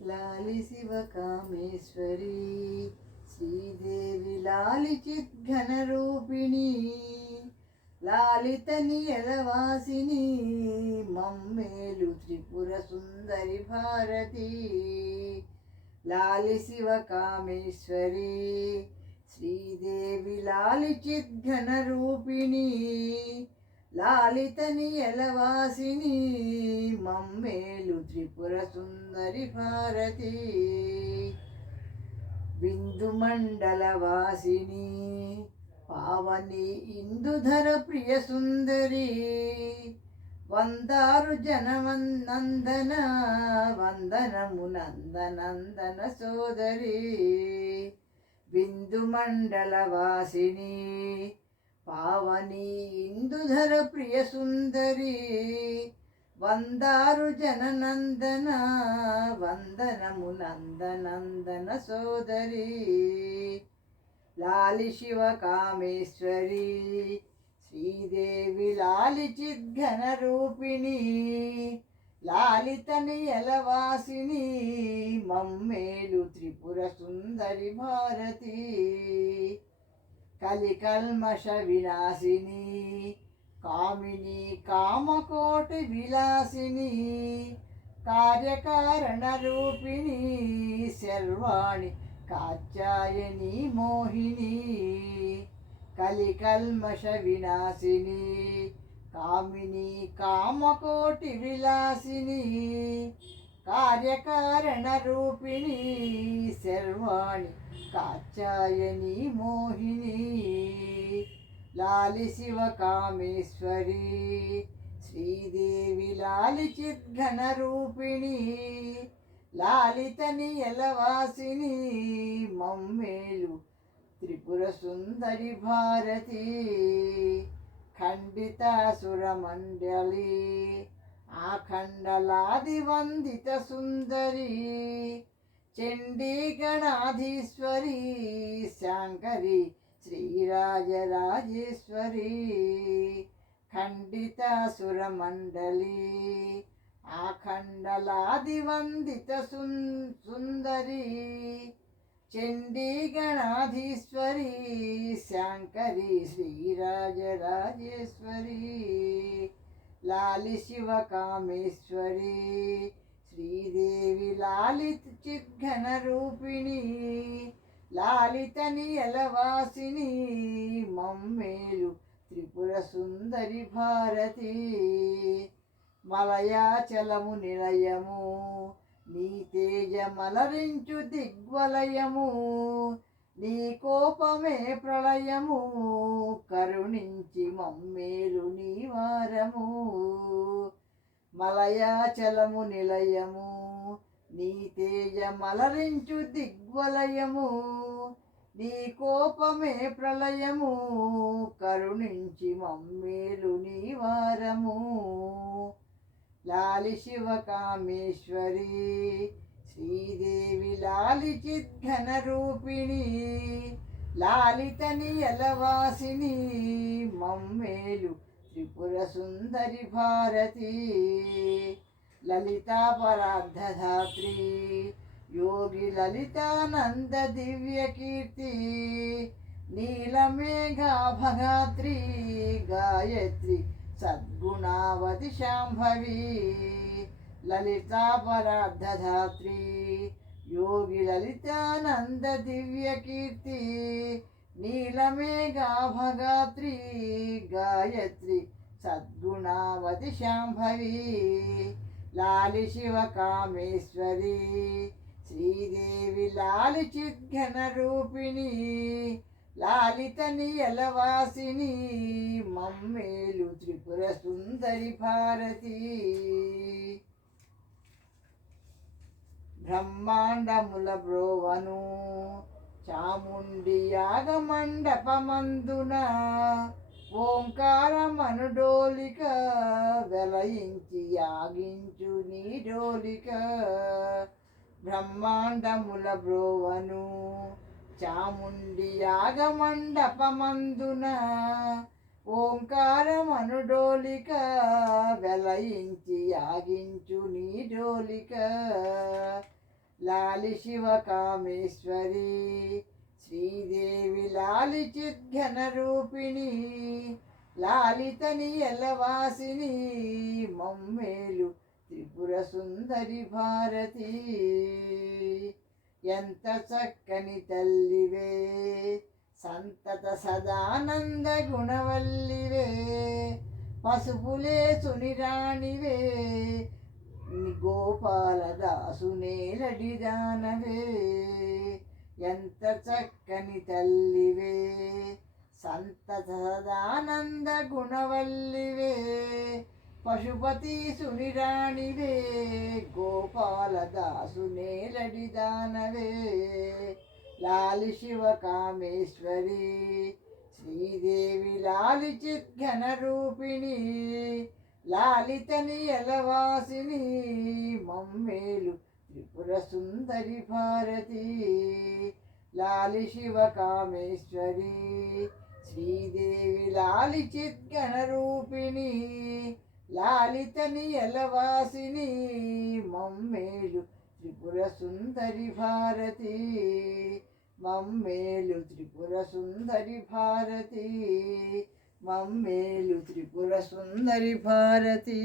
లాలి శివకామేశ్వరి శ్రీదేవి లాలి చిద్ఘన రూపిణి లాలితని ఎలవాసిని మమ్మేలు త్రిపుర సుందరి భారతి లాలి శివకామేశ్వరి శ్రీదేవి లాలి చిద్ఘన రూపిణి లాలితని ఎలవాసిని మమ్మేలు త్రిపుర సుందరి భారతి బిందు మండల వాసిని పావని ఇందుధర ప్రియ సుందరి వందారు జనవనందన వందనము నందనందన సోదరి బిందు మండల వాసిని పావని ఇందుధర ప్రియ సుందరి వందారు జననందన వందనము నందనందన సోదరి లాలి శివకామేశ్వరి శ్రీదేవి లాలి చిద్ఘన రూపిణి లాలితని ఎలవాసిని మమ్మేలు త్రిపుర సుందరి భారతి కలికల్మష వినాశిని కామిని కామకోటి విలాసిని కార్యకారణ రూపిణి శర్వాణి కాత్యాయని మోహిని కలికల్మష వినాశిని కామిని కామకోటి విలాసిని కార్యకారణ రూపిణి శర్వాణి కాత్యాయని మోహిని లాలి శివకామేశ్వరి శ్రీదేవి లాలి చిద్ఘన రూపిణి లాలితని ఎలవాసిని మమ్మేలు త్రిపుర సుందరి భారతి ఖండితాసురమండలి ఆఖండలాది వందిత సుందరి చండీ గణాధీశ్వరి శాంకరి శ్రీరాజరాజేశ్వరి ఖండితాసురమండలి ఆఖండలాది వందిత సుందరి చండీ గణాధీశ్వరి శాంకరి శ్రీరాజరాజేశ్వరి లాలి శివకామేశ్వరి శ్రీదేవి లాలిత చిద్ఘన రూపిణి లాలితని ఎలవాసిని మమ్మేలు త్రిపుర సుందరి భారతి మలయాచలము నిలయము నీ తేజమలరించు దిగ్వలయము నీ కోపమే ప్రళయము కరుణించి మమ్మేలు నీ వారము మలయాచలము నిలయము నీ తేజమలరించు దిగ్వలయము నీ కోపమే ప్రళయము కరుణించి మమ్మేలు నీ వారము లాలి శివకామేశ్వరి శ్రీదేవి లాలి చిద్ఘన రూపిణి లాలితని ఎలవాసిని మమ్మేలు త్రిపుర సుందరి భారతి లలితా పరార్ధధాత్రి యోగి లలితానంద దివ్య కీర్తి నీలమేఘాభగాత్రి గాయత్రి సద్గుణావతి శాంభవి లలితా పరార్ధధాత్రి యోగి లలితానంద దివ్య కీర్తి నీలమేఘాభగాత్రి గాయత్రి సద్గుణావతి శాంభవి లాలి శివకామేశ్వరి శ్రీదేవి లాలి చిద్ఘన రూపిణి లాలితని ఎలవాసిని మమ్మేలు త్రిపుర సుందరి భారతి బ్రహ్మాండముల బ్రోవను చాముండి యాగమండపమందున ఓంకారమను డోలిక వెలయించి యాగించు నీ డోలిక బ్రహ్మాండముల బ్రోవను చాముండి యాగమండపమందున ఓంకారమనుడోలిక వెలయించి యాగించు నీ డోలిక లాలి శివ కామేశ్వరి శ్రీదేవి లాలి చిద్ఘన రూపిణి లాలితని ఎలవాసిని మమ్మేలు త్రిపుర సుందరి భారతి ఎంత చక్కని తల్లివే సంతత సదానంద గుణవల్లివే పసుపులే సునిరాణివే గోపాలదాసునేలడిదానవే ఎంత చక్కని తల్లివే సంతత సదానంద గుణవల్లివే పశుపతి సునిరాణివే గోపాలదాసునేలడిదానవే లాలి శివ కామేశ్వరి శ్రీదేవి లాలి చిద్ఘన రూపిణి లాలితని ఎలవాసిని మమ్మేలు త్రిపుర సుందరి భారతి లాలి శివ కామేశ్వరి శ్రీదేవి లాలి చిద్ఘన రూపిణి లాలితని ఎలవాసిని మమ్మేలు త్రిపుర సుందరి భారతి మమ్మేలు త్రిపుర సుందరి భారతి మమ్మేలు త్రిపుర సుందరి భారతి.